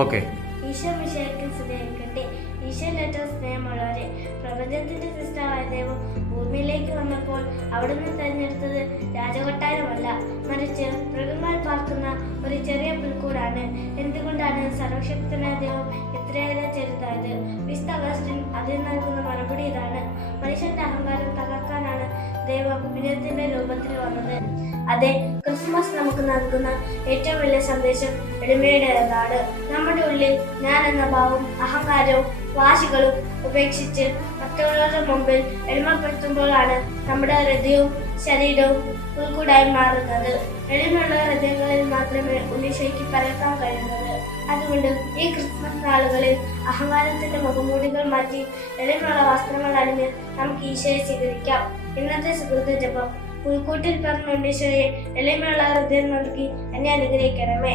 Okay. Isho മിശിഹായ്ക്ക് സ്തുതിയായിരിക്കട്ടെ. ഈശോയിലേറ്റ സ്നേഹമുള്ളവരെ, പ്രപഞ്ചത്തിന്റെ സൃഷ്ടാവായ ദൈവം ഭൂമിയിലേക്ക് വന്നപ്പോൾ അവിടുന്ന് തെരഞ്ഞെടുത്തത് രാജകൊട്ടാരമല്ല, മറിച്ച് മൃഗങ്ങൾ പാർക്കുന്ന ഒരു ചെറിയ പുൽക്കൂടാണ്. എന്തുകൊണ്ടാണ് സർവശക്തനായ ദൈവം ഇത്രയേറെ ചെറുതായത്? വിശുദ്ധ അഗസ്റ്റിൻ അതിന് നൽകുന്ന മറുപടി ഇതാണ്: മനുഷ്യന്റെ അഹങ്കാരം തകർക്കാനാണ് ദൈവം വിനയത്തിന്റെ രൂപത്തിൽ വന്നത്. അതെ, ക്രിസ്മസ് നമുക്ക് നൽകുന്ന ഏറ്റവും വലിയ സന്ദേശം എളിമയുടേതാണ്. നമ്മുടെ ഉള്ളിൽ ഞാൻ എന്ന ഭാവവും അഹങ്കാരവും വാശികളും ഉപേക്ഷിച്ച് മറ്റുള്ളവരുടെ മുമ്പിൽ എളിമപ്പെടുത്തുമ്പോഴാണ് നമ്മുടെ ഹൃദയവും ശരീരവും പുൽക്കൂടായി മാറുന്നത്. എളിമയുള്ള ഹൃദയങ്ങളിൽ മാത്രമേ ഉണ്ണീശോയ്ക്ക് പരത്താൻ കഴിയുന്നത്. അതുകൊണ്ട് ഈ ക്രിസ്മസ് നാളുകളിൽ അഹങ്കാരത്തിന്റെ മുഖംമൂടികൾ മാറ്റി എളിമയുള്ള വസ്ത്രങ്ങൾ അണിഞ്ഞ് നമുക്ക് ഈശോയെ സ്വീകരിക്കാം. ഇന്നത്തെ സുഹൃത്ത് ജപം: പുൽക്കൂട്ടിൽ പറഞ്ഞ ഉണ്ണീശോയെ എളിമയുള്ള ഹൃദയം നൽകി എന്നെ അനുഗ്രഹിക്കണമേ.